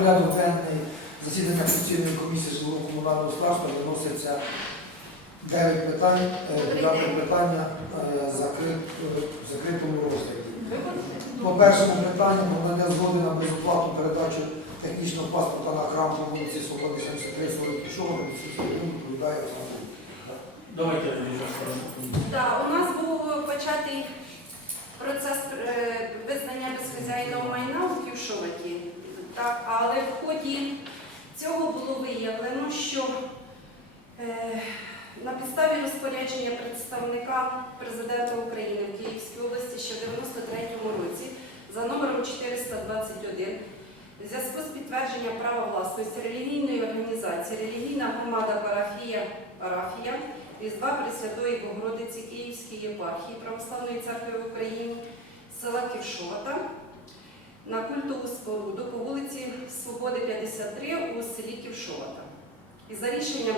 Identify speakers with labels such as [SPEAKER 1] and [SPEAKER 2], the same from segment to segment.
[SPEAKER 1] порядок денний засідання постійної комісії житлово-комунального господарства виноситься 9 питань, е, питання е, е, в закритому розгляді. По першому питанню надання згоди на безоплатну передачу технічного паспорта на храм по вулиці Свободи 73 40 пішов, відповідає Олександр.
[SPEAKER 2] Давайте я.
[SPEAKER 3] Так, у нас був початий процес е, визнання безхазяйного майна у Ківшоваті. Так, але в ході цього було виявлено, що е, на підставі розпорядження представника президента України в Київській області ще в 93-му році за номером 421 в зв'язку з підтвердженням права власності релігійної організації релігійна громада парафія парафія Різдва Пресвятої Богородиці Київської єпархії Православної церкви в Україні села Ківшота на культову споруду по вулиці Свободи 53 у селі Ківшота. І за рішенням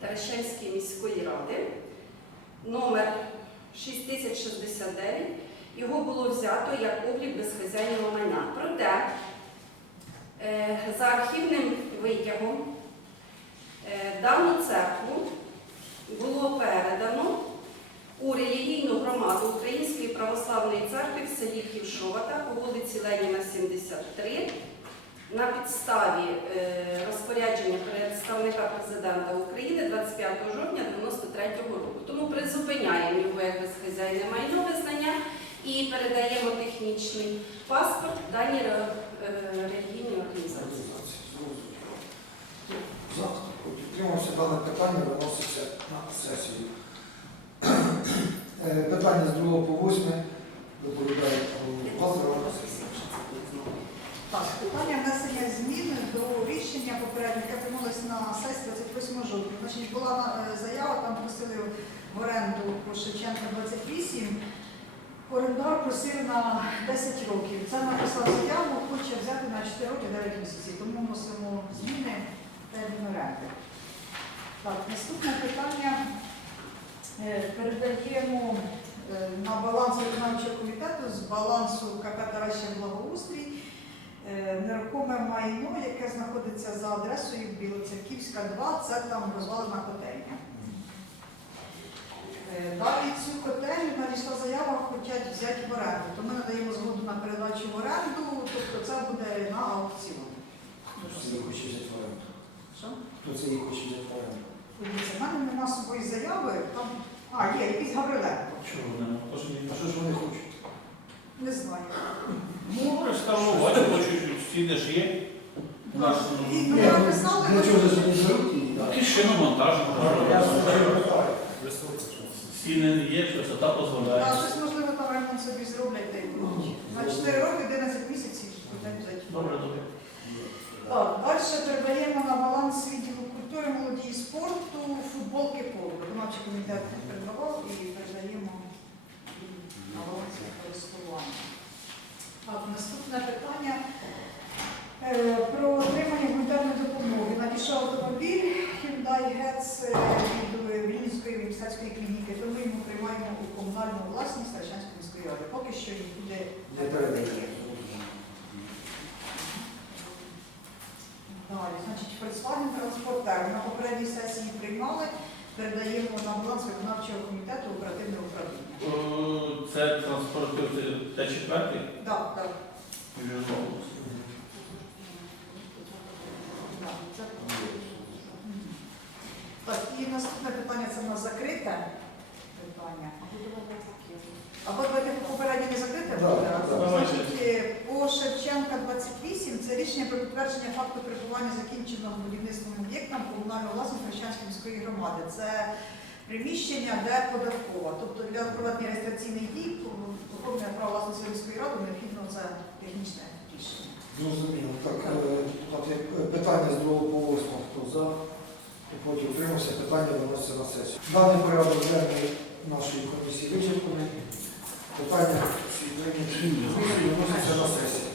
[SPEAKER 3] Таращанської міської ради номер 6069 його було взято як облік безхазяйного майна. Проте е, за архівним витягом е, дану церкву було передано у релігійну громаду Української православної церкви в селі Ківшовата по вулиці Леніна, 73 на підставі е, розпорядження представника президента України 25 жовтня 93 року. Тому призупиняємо його безхазяйне майно визнання і передаємо технічний паспорт даній е, релігійній організації.
[SPEAKER 1] За, підтримався дане питання, виноситься на сесію. Е, Питання з 2 по 8 доповідає Голова Василь.
[SPEAKER 4] Так, питання внесення змін до рішення попередньо, яке приймалось на сесії 28 жовтня. Значить, була е, заява, там просили в оренду по Шевченка 28. Орендар просив на 10 років. Це написав заяву, хоче взяти на 4 роки 9 місяців. Тому вносимо зміни термін оренди. Так, наступне питання е, передаємо е, на баланс виконавчого комітету з балансу КП Тараща Благоустрій нерухоме майно, яке знаходиться за адресою Білоцерківська, 2, це там розвалена котельня. Е, Далі цю котельню надійшла заява, хочуть взяти в оренду. То ми надаємо згоду на передачу в оренду, тобто це буде на аукціон.
[SPEAKER 1] Хто це її хоче взяти в оренду?
[SPEAKER 4] Що?
[SPEAKER 1] Хто це її хоче взяти в оренду?
[SPEAKER 4] Дивіться, в мене нема собою заяви, там, а, є, якийсь Гавриленко.
[SPEAKER 2] Чого Тож
[SPEAKER 1] А що ж вони хочуть?
[SPEAKER 4] Не знаю.
[SPEAKER 2] Ну, реставрувати хочуть, стіни ж є. У нас
[SPEAKER 4] І
[SPEAKER 2] ну,
[SPEAKER 4] ми написали,
[SPEAKER 1] Для чого ж вони беруть так?
[SPEAKER 2] якийсь шиномонтаж,
[SPEAKER 1] Я
[SPEAKER 2] стіни є, висота дозволяє.
[SPEAKER 4] а щось можливо там ремонт собі зроблять та й будуть. На 4 роки, 11 місяців, будемо.
[SPEAKER 2] Добре, добре.
[SPEAKER 4] Так, далі передаємо на баланс відділу культури, молоді і спорту футболки поло. Виконавчий комітет передавав і передаємо на баланс користування. Так, наступне питання е, про отримання гуманітарної допомоги. Надійшов автомобіль Hyundai Getz е, від Вінницької університетської клініки, тому ми йому приймаємо у комунальну власність Таращанської міської ради. Поки що
[SPEAKER 1] Не передає.
[SPEAKER 4] Далі, значить, Volkswagen транспортер на попередній сесії приймали, передаємо на баланс виконавчого комітету оперативного управління.
[SPEAKER 2] Це транспортер Т4?
[SPEAKER 4] Так, так. Так, це- Мгм. Так, і наступне питання це в нас закрите питання. Або давайте попереднє не закрите буде. Значить, по Шевченка 28 це рішення про підтвердження факту перебування закінченого будівництвом об'єктом комунальної власності Хрещанської міської громади. Це приміщення, де податкова. Тобто для проведення реєстраційних дій, оформлення права власності міської ради необхідно це технічне рішення.
[SPEAKER 1] Зрозуміло. Так, е, так, е, питання з 2 по 8. Хто за? Проти утримався, питання виноситься на сесію. Даний порядок денний нашої комісії вичерпаний. Питання. Виноситься на сесію.